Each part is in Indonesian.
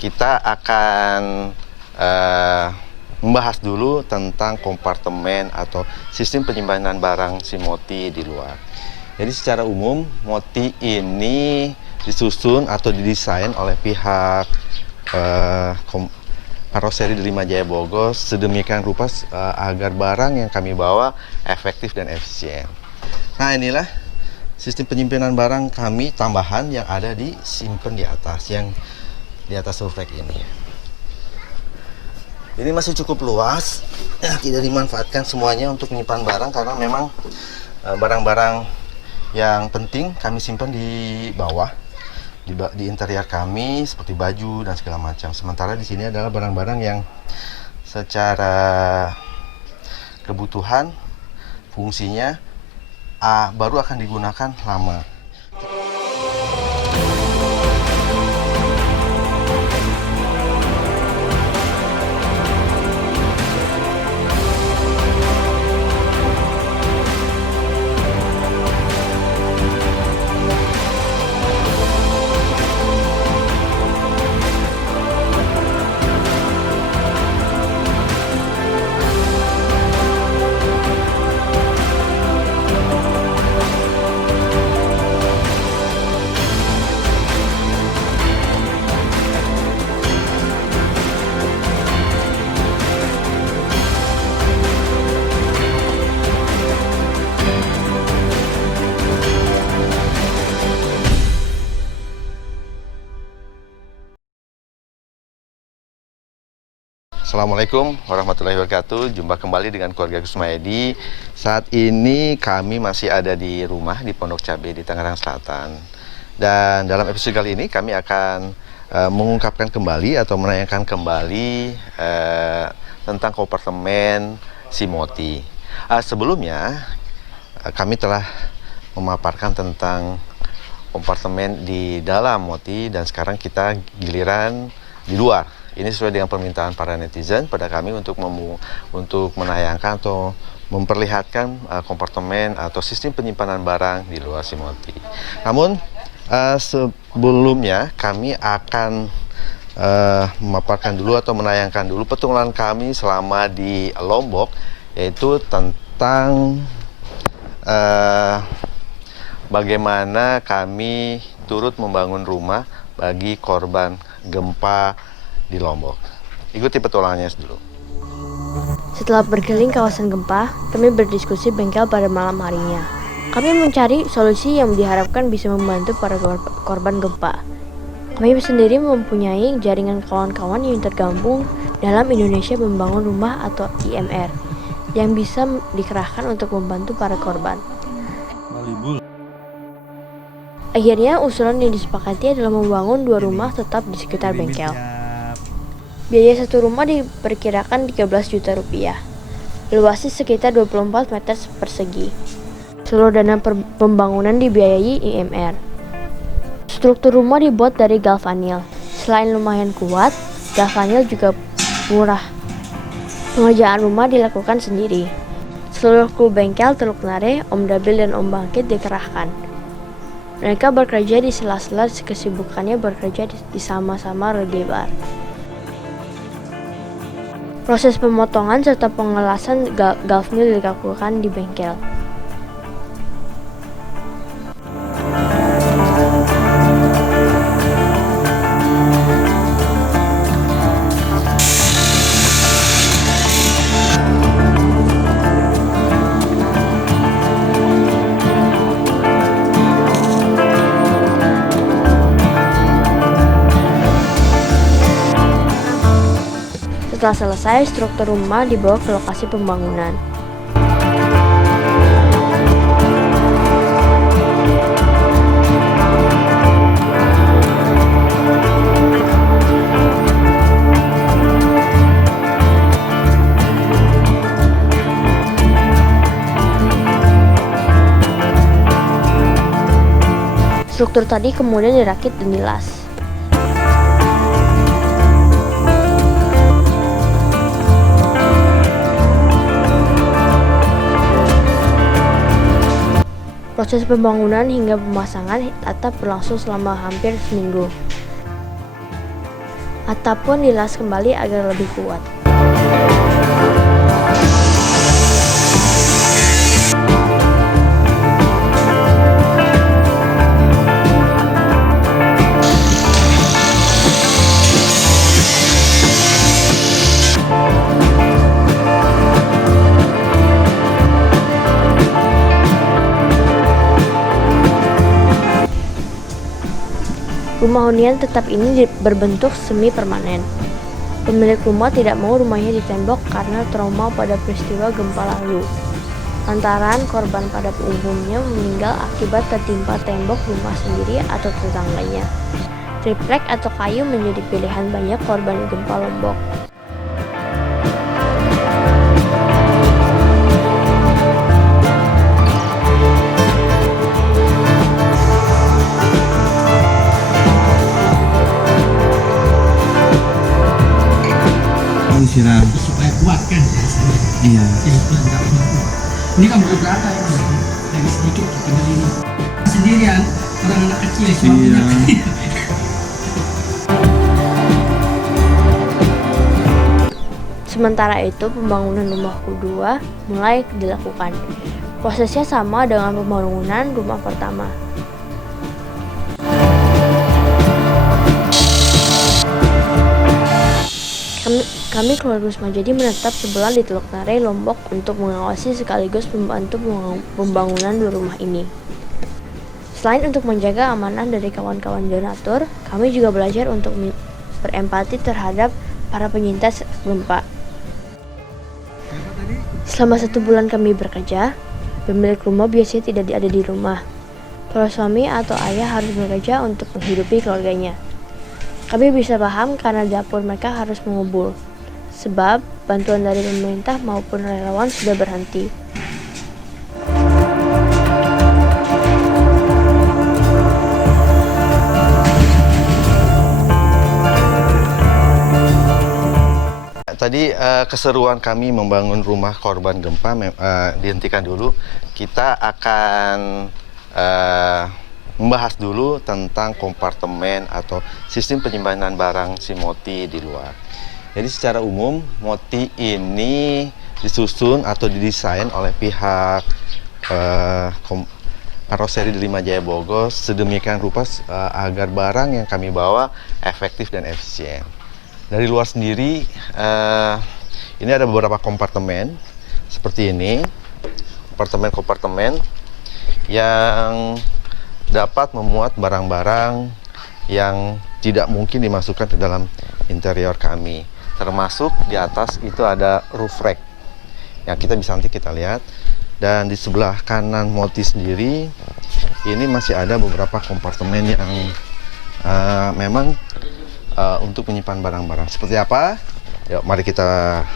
kita akan membahas dulu tentang kompartemen atau sistem penyimpanan barang si Moti di luar. Jadi secara umum Moti ini disusun atau didesain oleh pihak karoseri Delima Jaya Bogor sedemikian rupa agar barang yang kami bawa efektif dan efisien. Nah, inilah sistem penyimpanan barang kami tambahan yang ada di simpen di atas, yang di atas roof rack ini. Ini masih cukup luas, tidak dimanfaatkan semuanya untuk menyimpan barang karena memang barang-barang yang penting kami simpan di bawah, di interior kami seperti baju dan segala macam. Sementara di sini adalah barang-barang yang secara kebutuhan fungsinya baru akan digunakan lama. Assalamualaikum warahmatullahi wabarakatuh. Jumpa kembali dengan keluarga Kusmayadi. Saat ini kami masih ada di rumah di Pondok Cabe di Tangerang Selatan. Dan dalam episode kali ini kami akan mengungkapkan kembali atau menayangkan kembali tentang kompartemen si Moti. Sebelumnya kami telah memaparkan tentang kompartemen di dalam Moti dan sekarang kita giliran di luar. Ini sesuai dengan permintaan para netizen pada kami untuk menayangkan atau memperlihatkan kompartemen atau sistem penyimpanan barang di luar si Moti. Namun sebelumnya kami akan memaparkan dulu atau menayangkan dulu petualangan kami selama di Lombok, yaitu tentang bagaimana kami turut membangun rumah bagi korban gempa di Lombok. Ikuti petualangannya dulu. Setelah berkeliling kawasan gempa, kami berdiskusi bengkel pada malam harinya. Kami mencari solusi yang diharapkan bisa membantu para korban gempa. Kami sendiri mempunyai jaringan kawan-kawan yang tergabung dalam Indonesia Membangun Rumah atau IMR yang bisa dikerahkan untuk membantu para korban. Akhirnya usulan yang disepakati adalah membangun 2 rumah tetap di sekitar bengkel. Biaya satu rumah diperkirakan 13 juta rupiah. Luasnya sekitar 24 meter persegi. Seluruh dana pembangunan dibiayai IMR. Struktur rumah dibuat dari galvanil. Selain lumayan kuat, galvanil juga murah. Pengerjaan rumah dilakukan sendiri. Seluruh kru bengkel, truk nare, om dabil dan om bangkit dikerahkan. Mereka bekerja di sela-sela kesibukannya bekerja di sama-sama regebar. Proses pemotongan serta pengelasan galvanil dilakukan di bengkel. Setelah selesai, struktur rumah dibawa ke lokasi pembangunan. Struktur tadi kemudian dirakit dan dilas. Proses pembangunan hingga pemasangan atap berlangsung selama hampir seminggu. ataupun dilas kembali agar lebih kuat. Rumah hunian tetap ini berbentuk semi permanen. Pemilik rumah tidak mau rumahnya ditembok karena trauma pada peristiwa gempa lalu. Lantaran korban pada umumnya meninggal akibat tertimpa tembok rumah sendiri atau tetangganya. Triplek atau kayu menjadi pilihan banyak korban gempa Lombok. Siram supaya kuat kan biasanya. iya Jadi enggak mampu. Ini kan baru berapa ini? Dari sedikit tinggal ini. Sendirian orang anak kecil suaminya. Iya. Sementara itu, pembangunan rumah kedua mulai dilakukan. Prosesnya sama dengan pembangunan rumah pertama. Kami keluarga Kusmajadi menetap sebulan di Teluk Nare, Lombok untuk mengawasi sekaligus membantu pembangunan dua rumah ini. Selain untuk menjaga amanah dari kawan-kawan donatur, kami juga belajar untuk berempati terhadap para penyintas gempa. Selama 1 bulan kami bekerja, pemilik rumah biasanya tidak ada di rumah. Para suami atau ayah harus bekerja untuk menghidupi keluarganya. Kami bisa paham karena dapur mereka harus mengubur, sebab bantuan dari pemerintah maupun relawan sudah berhenti. Tadi keseruan kami membangun rumah korban gempa dihentikan dulu. Kita akan membahas dulu tentang kompartemen atau sistem penyimpanan barang si Moti di luar. Jadi secara umum Moti ini disusun atau didesain oleh pihak karoseri di Limajaya Bogor sedemikian rupa agar barang yang kami bawa efektif dan efisien. Dari luar sendiri ini ada beberapa kompartemen seperti ini, kompartemen yang dapat memuat barang-barang yang tidak mungkin dimasukkan ke dalam interior kami. Termasuk di atas itu ada roof rack yang nanti kita lihat. Dan di sebelah kanan Moti sendiri ini masih ada beberapa kompartemen yang memang untuk menyimpan barang-barang. Seperti apa? Yuk, mari kita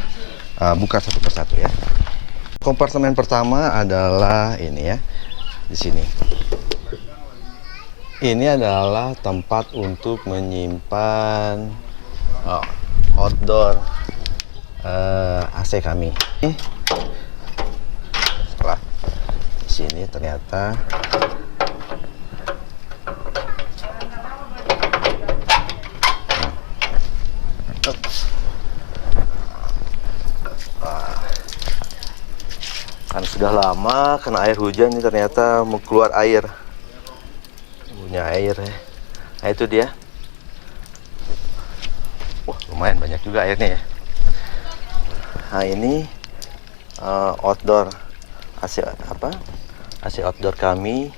buka satu persatu ya. Kompartemen pertama adalah ini ya, di sini. Ini adalah tempat untuk menyimpan outdoor AC kami. Setelah di sini ternyata kan sudah lama kena air hujan, ini ternyata mau keluar air. Punya air ya. Nah itu dia. Wah lumayan banyak juga airnya ya. Nah ini outdoor AC AC outdoor kami.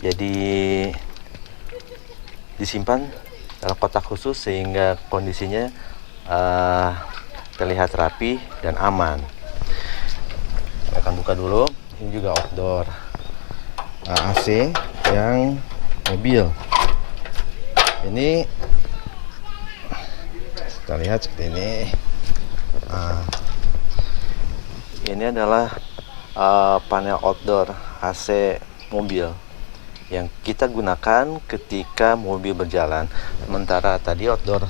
Jadi disimpan dalam kotak khusus sehingga kondisinya terlihat rapi dan aman. Kita akan buka dulu. Ini juga outdoor AC yang mobil. Ini kita lihat seperti ini. Ini adalah panel outdoor AC mobil yang kita gunakan ketika mobil berjalan. Sementara tadi outdoor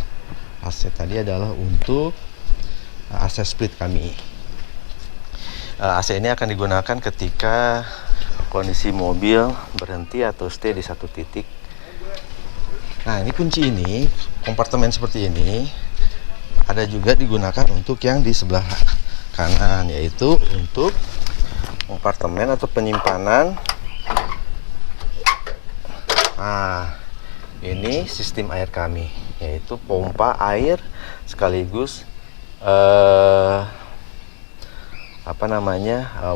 AC tadi adalah untuk AC split kami. AC ini akan digunakan ketika kondisi mobil berhenti atau stay di satu titik. Nah, ini kunci ini, kompartemen seperti ini ada juga digunakan untuk yang di sebelah kanan, yaitu untuk kompartemen atau penyimpanan. Nah, ini sistem air kami, yaitu pompa air sekaligus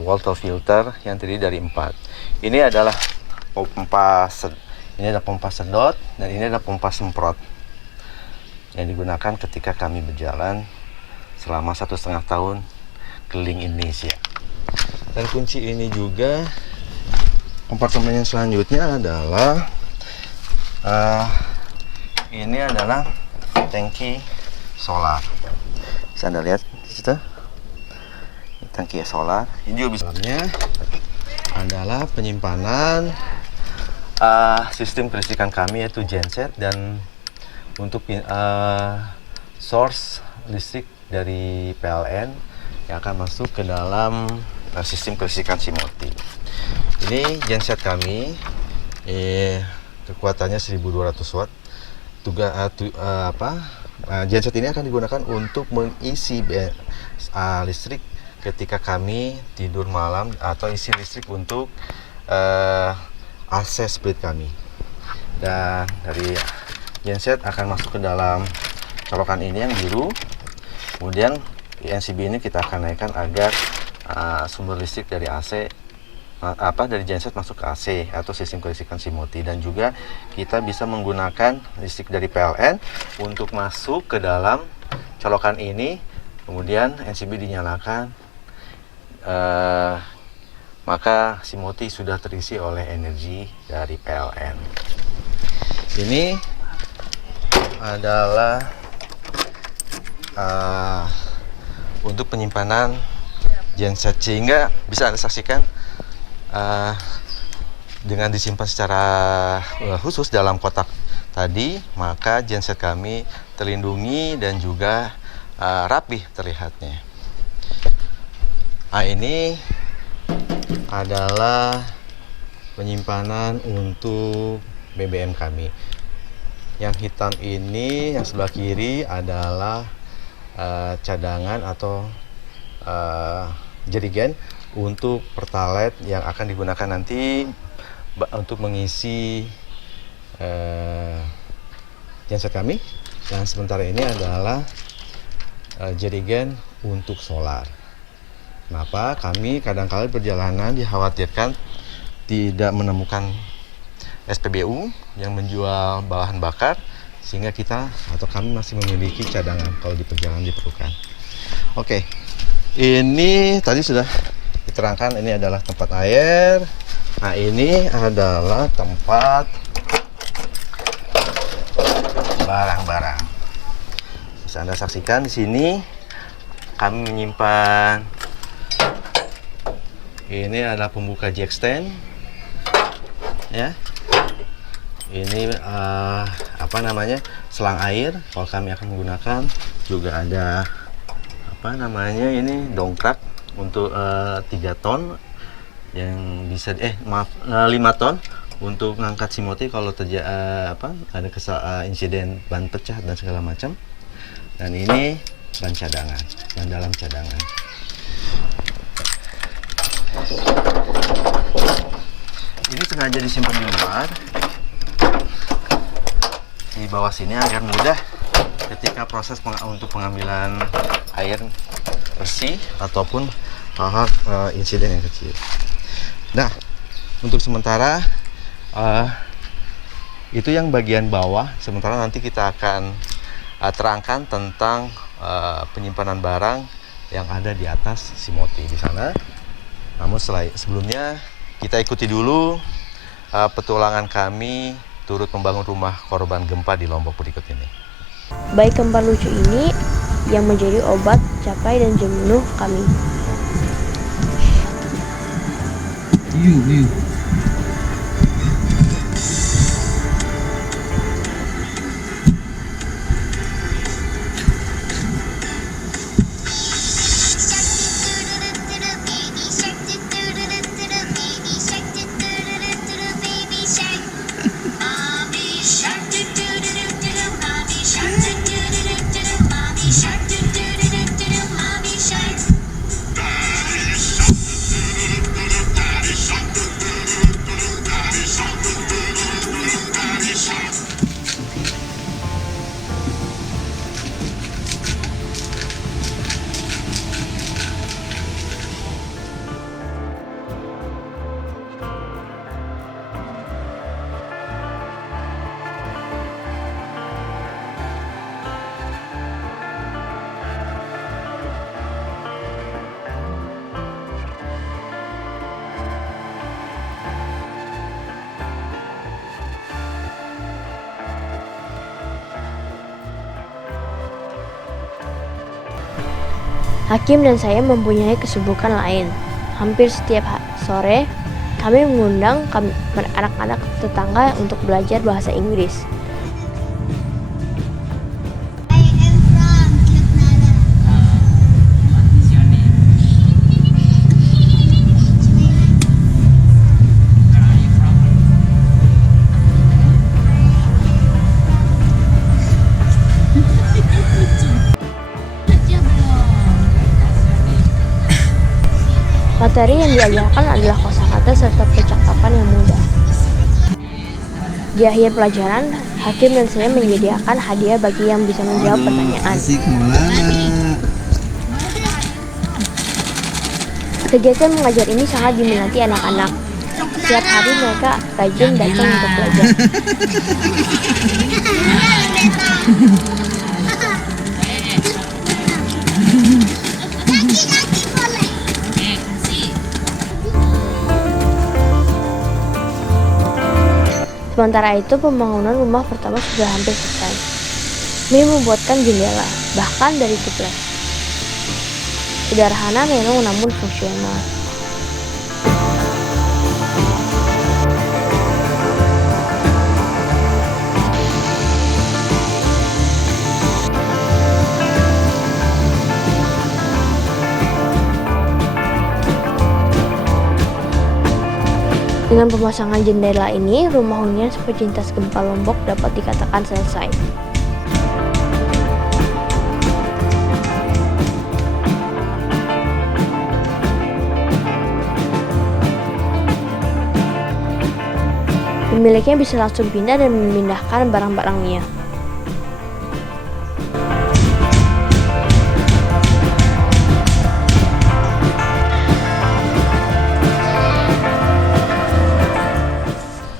water filter yang terdiri dari 4. Ini adalah pompa sedot dan ini adalah pompa semprot yang digunakan ketika kami berjalan selama 1,5 tahun keliling Indonesia. Dan kunci ini juga, kompartemen yang selanjutnya adalah ini adalah tangki solar. Bisa Anda lihat di situ, tangki solar. Ini juga bisa adalah penyimpanan sistem kelistrikan kami, yaitu genset, dan untuk source listrik dari PLN yang akan masuk ke dalam sistem kelistrikan Simoti. Ini genset kami, kekuatannya 1200 watt. Genset ini akan digunakan untuk mengisi listrik ketika kami tidur malam, atau isi listrik untuk AC split kami. Dan dari genset akan masuk ke dalam colokan ini yang biru. Kemudian NCB ini kita akan naikkan agar sumber listrik dari AC dari genset masuk ke AC atau sistem kelistrikan Simoti, dan juga kita bisa menggunakan listrik dari PLN untuk masuk ke dalam colokan ini. Kemudian NCB dinyalakan, maka Simoti sudah terisi oleh energi dari PLN. Ini adalah untuk penyimpanan genset, sehingga bisa Anda saksikan dengan disimpan secara khusus dalam kotak tadi, maka genset kami terlindungi dan juga rapi terlihatnya. Nah, ini adalah penyimpanan untuk BBM kami. Yang hitam ini, yang sebelah kiri adalah cadangan atau jerigen untuk pertalite yang akan digunakan nanti untuk mengisi genset kami. Dan sementara ini adalah jerigen untuk solar. Kenapa? Kami kadang-kala perjalanan dikhawatirkan tidak menemukan SPBU yang menjual bahan bakar, sehingga kami masih memiliki cadangan kalau di perjalanan diperlukan. Oke, ini tadi sudah diterangkan, ini adalah tempat air. Nah, ini adalah tempat barang-barang. Bisa Anda saksikan di sini kami menyimpan, ini adalah pembuka jack stand, ya. Ini selang air kalau kami akan menggunakan. Juga ada ini dongkrak untuk 3 ton yang bisa 5 ton untuk mengangkat Simoti kalau ada insiden ban pecah dan segala macam. Dan ini ban cadangan, ban dalam cadangan. Ini sengaja disimpan di luar di bawah sini agar mudah ketika proses untuk pengambilan air bersih ataupun hal-hal insiden yang kecil. Nah, untuk sementara itu yang bagian bawah. Sementara nanti kita akan terangkan tentang penyimpanan barang yang ada di atas Simoti di sana. Namun sebelumnya kita ikuti dulu petualangan kami turut membangun rumah korban gempa di Lombok berikut ini. Bayi kembar lucu ini yang menjadi obat capai dan jenuh kami. Hakim dan saya mempunyai kesibukan lain. Hampir setiap sore, kami mengundang anak-anak tetangga untuk belajar bahasa Inggris. Materi yang diajarkan adalah kosakata serta percakapan yang mudah. Di akhir pelajaran, Hakim dan saya menyediakan hadiah bagi yang bisa menjawab pertanyaan. Kegiatan mengajar ini sangat diminati anak-anak. Setiap hari mereka rajin datang untuk belajar. Sementara itu, pembangunan rumah pertama sudah hampir selesai. Kami membuatkan jendela, bahkan dari toples. Sederhana memang namun fungsional. Dengan pemasangan jendela ini, rumah hunian pecintas gempa Lombok dapat dikatakan selesai. Pemiliknya bisa langsung pindah dan memindahkan barang-barangnya.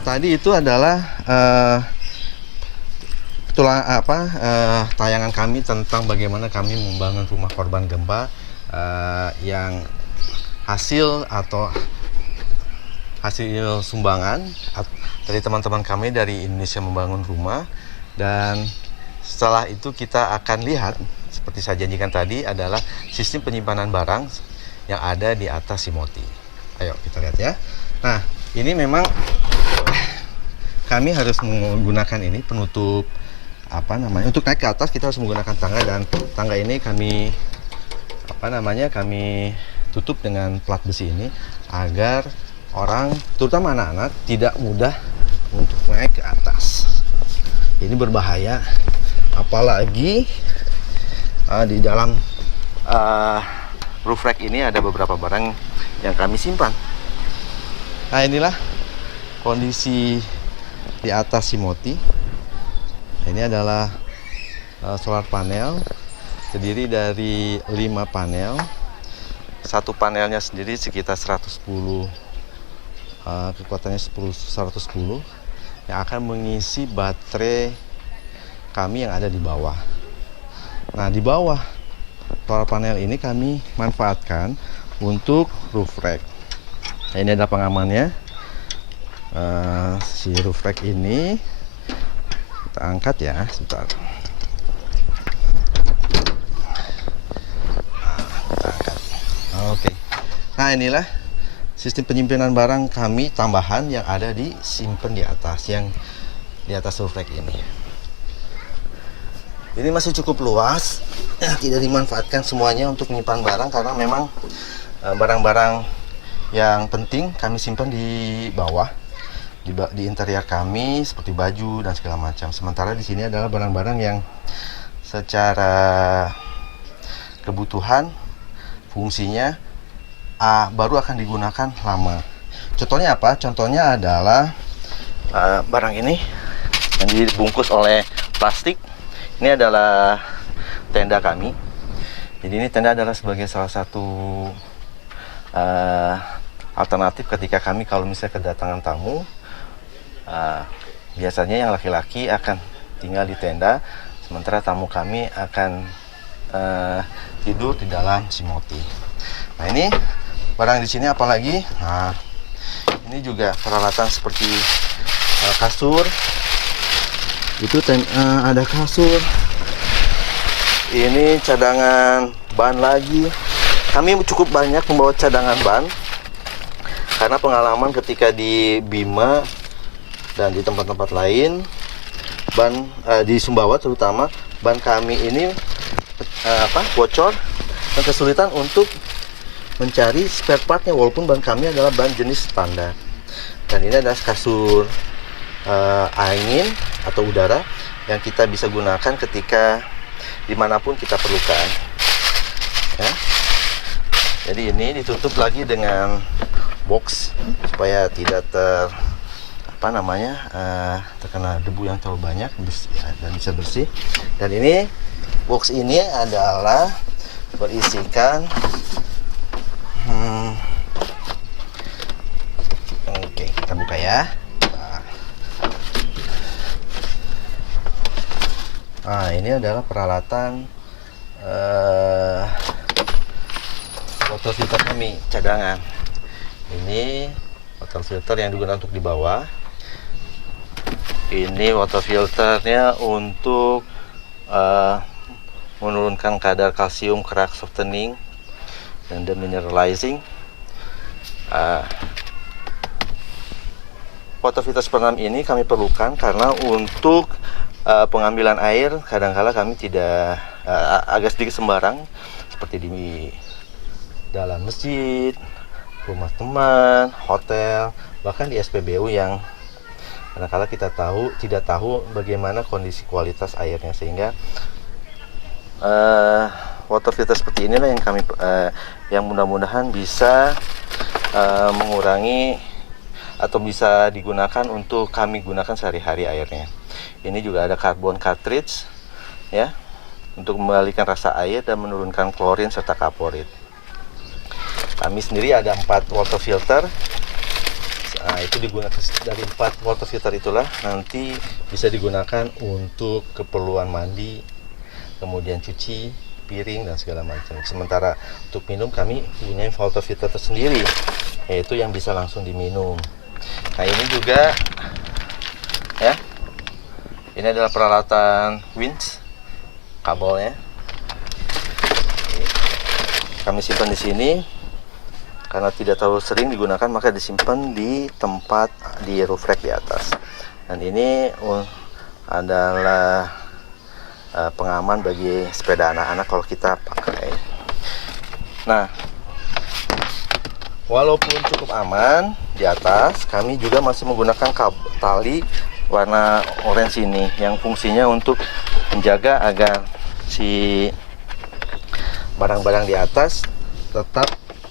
Tadi itu adalah tayangan kami tentang bagaimana kami membangun rumah korban gempa yang hasil sumbangan dari teman-teman kami dari Indonesia Membangun Rumah. Dan setelah itu kita akan lihat, seperti saya janjikan tadi, adalah sistem penyimpanan barang yang ada di atas Simoti. Ayo kita lihat ya. Nah, ini memang kami harus menggunakan ini penutup untuk naik ke atas kita harus menggunakan tangga, dan tangga ini kami tutup dengan plat besi ini agar orang, terutama anak-anak, tidak mudah untuk naik ke atas. Ini berbahaya, apalagi di dalam roof rack ini ada beberapa barang yang kami simpan. Nah, inilah kondisi di atas Simoti. Ini adalah solar panel, terdiri dari 5 panel. Satu panelnya sendiri sekitar 110, kekuatannya 110, yang akan mengisi baterai kami yang ada di bawah. Nah, di bawah solar panel ini kami manfaatkan untuk roof rack. Nah, ini adalah pengamannya. Si roof rack ini kita angkat ya, sebentar. Kita angkat. Oke. Nah, inilah sistem penyimpanan barang kami tambahan yang ada simpen di atas, yang di atas roof rack ini. Ini masih cukup luas, tidak dimanfaatkan semuanya untuk menyimpan barang karena memang barang-barang yang penting kami simpan di bawah. Di interior kami seperti baju dan segala macam. Sementara di sini adalah barang-barang yang secara kebutuhan fungsinya baru akan digunakan lama. Contohnya apa? Contohnya adalah barang ini yang dibungkus oleh plastik. Ini adalah tenda kami. Jadi ini tenda adalah sebagai salah satu alternatif ketika kami kalau misalnya kedatangan tamu. Biasanya yang laki-laki akan tinggal di tenda, sementara tamu kami akan tidur di dalam Simoti. Nah, ini barang di sini apalagi? Nah, ini juga peralatan seperti kasur. Itu ada kasur. Ini cadangan ban lagi. Kami cukup banyak membawa cadangan ban karena pengalaman ketika di Bima dan di tempat-tempat lain, ban di Sumbawa terutama, ban kami ini bocor dan kesulitan untuk mencari spare partnya walaupun ban kami adalah ban jenis standar. Dan ini adalah kasur angin atau udara yang kita bisa gunakan ketika dimanapun kita perlukan. Ya. Jadi ini ditutup lagi dengan box supaya tidak terkena debu yang terlalu banyak dan bisa bersih. Dan ini box ini adalah berisikan oke, kita buka ya. Nah, ini adalah peralatan water filter kami cadangan. Ini water filter yang digunakan untuk di bawah. Ini water filternya untuk menurunkan kadar kalsium, crack softening, dan demineralizing. Water filter seperti ini kami perlukan karena untuk pengambilan air kadang-kala kami tidak agak sedikit sembarang, seperti di dalam masjid, rumah teman, hotel, bahkan di SPBU yang kadang-kala kita tidak tahu bagaimana kondisi kualitas airnya, sehingga water filter seperti inilah yang kami yang mudah-mudahan bisa mengurangi atau bisa digunakan untuk kami gunakan sehari-hari airnya. Ini juga ada karbon cartridge ya, untuk mengembalikan rasa air dan menurunkan klorin serta kaporit. Kami sendiri ada 4 water filter. Nah, itu digunakan dari 4 water filter itulah nanti bisa digunakan untuk keperluan mandi, kemudian cuci piring dan segala macam. Sementara untuk minum kami punya water filter tersendiri, yaitu yang bisa langsung diminum. Nah, ini juga ya. Ini adalah peralatan winch, kabelnya. Kami simpan di sini. Karena tidak terlalu sering digunakan, maka disimpan di tempat di roof rack di atas. Dan ini adalah pengaman bagi sepeda anak-anak kalau kita pakai. Nah, walaupun cukup aman di atas, kami juga masih menggunakan tali warna orange ini yang fungsinya untuk menjaga agar si barang-barang di atas tetap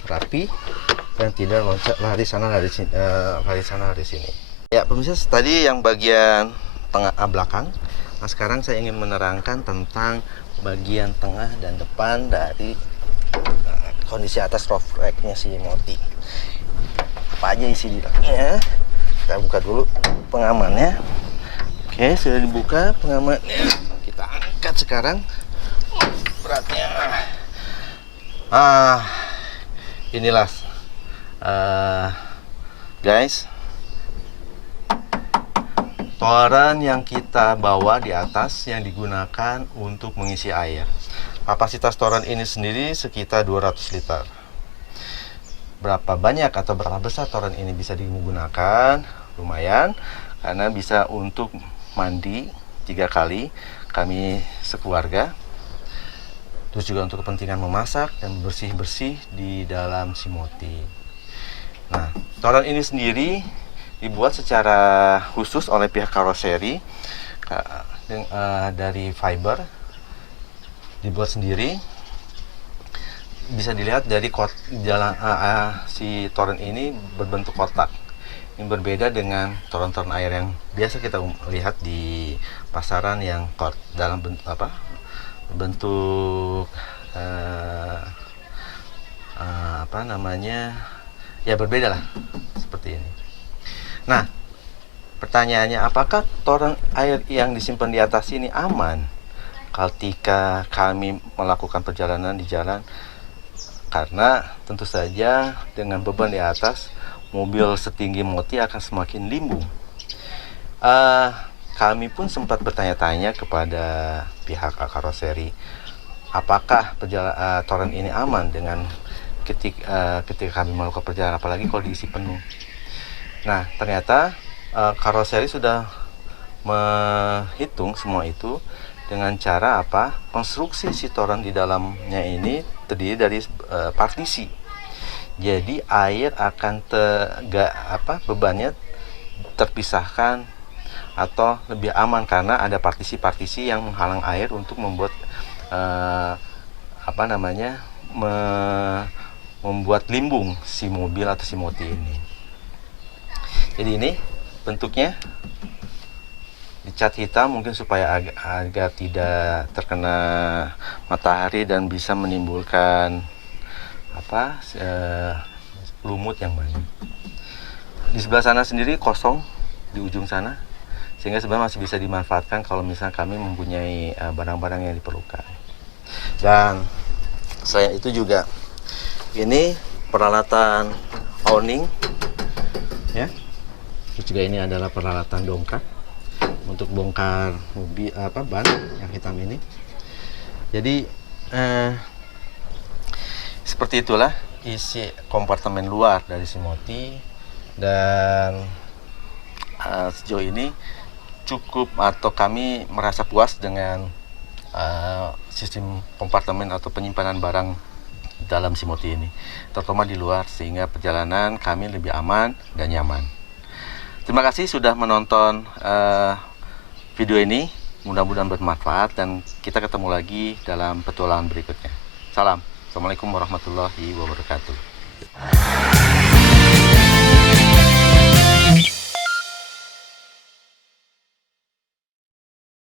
rapi dan tidak loncat lari sana lari sini. Ya pemirsa, tadi yang bagian tengah belakang. Nah, sekarang saya ingin menerangkan tentang bagian tengah dan depan dari kondisi atas roof rack-nya si Moti. Apa aja isi di dalamnya? Kita buka dulu pengamannya. Oke, sudah dibuka pengamannya. Kita angkat sekarang. Beratnya. Inilah guys, toren yang kita bawa di atas yang digunakan untuk mengisi air. Kapasitas toren ini sendiri sekitar 200 liter. Berapa banyak atau berapa besar toren ini bisa digunakan? Lumayan, karena bisa untuk mandi 3 kali kami sekeluarga. Terus juga untuk kepentingan memasak dan bersih-bersih di dalam si Moti. Nah, toren ini sendiri dibuat secara khusus oleh pihak karoseri dari fiber, dibuat sendiri. Bisa dilihat dari si toren ini berbentuk kotak. Ini berbeda dengan toren-toren air yang biasa kita lihat di pasaran yang dalam bentuk ya berbeda lah seperti ini. Nah, pertanyaannya, apakah toren air yang disimpan di atas ini aman ketika kami melakukan perjalanan di jalan? Karena tentu saja dengan beban di atas, mobil setinggi Moti akan semakin limbung. Kami pun sempat bertanya-tanya kepada pihak karoseri, apakah toren ini aman dengan ketika kami melakukan perjalanan, apalagi kalau diisi penuh. Nah, ternyata karoseri sudah menghitung semua itu dengan cara apa? Konstruksi si toren di dalamnya ini terdiri dari partisi. Jadi air akan bebannya terpisahkan atau lebih aman karena ada partisi-partisi yang menghalang air untuk membuat membuat limbung si mobil atau si moti ini. Jadi ini bentuknya dicat hitam mungkin supaya agar tidak terkena matahari dan bisa menimbulkan lumut yang banyak. Di sebelah sana sendiri kosong di ujung sana, sehingga sebenarnya masih bisa dimanfaatkan kalau misalnya kami mempunyai barang-barang yang diperlukan. Dan selain itu juga ini peralatan awning ya. Terus juga ini adalah peralatan dongkrak untuk bongkar mobil ban yang hitam ini. Jadi seperti itulah isi kompartemen luar dari si moti. Dan sejauh ini cukup atau kami merasa puas dengan sistem kompartemen atau penyimpanan barang dalam si moti ini, terutama di luar, sehingga perjalanan kami lebih aman dan nyaman. Terima kasih sudah menonton video ini, mudah-mudahan bermanfaat dan kita ketemu lagi dalam petualangan berikutnya. Salam, assalamualaikum warahmatullahi wabarakatuh.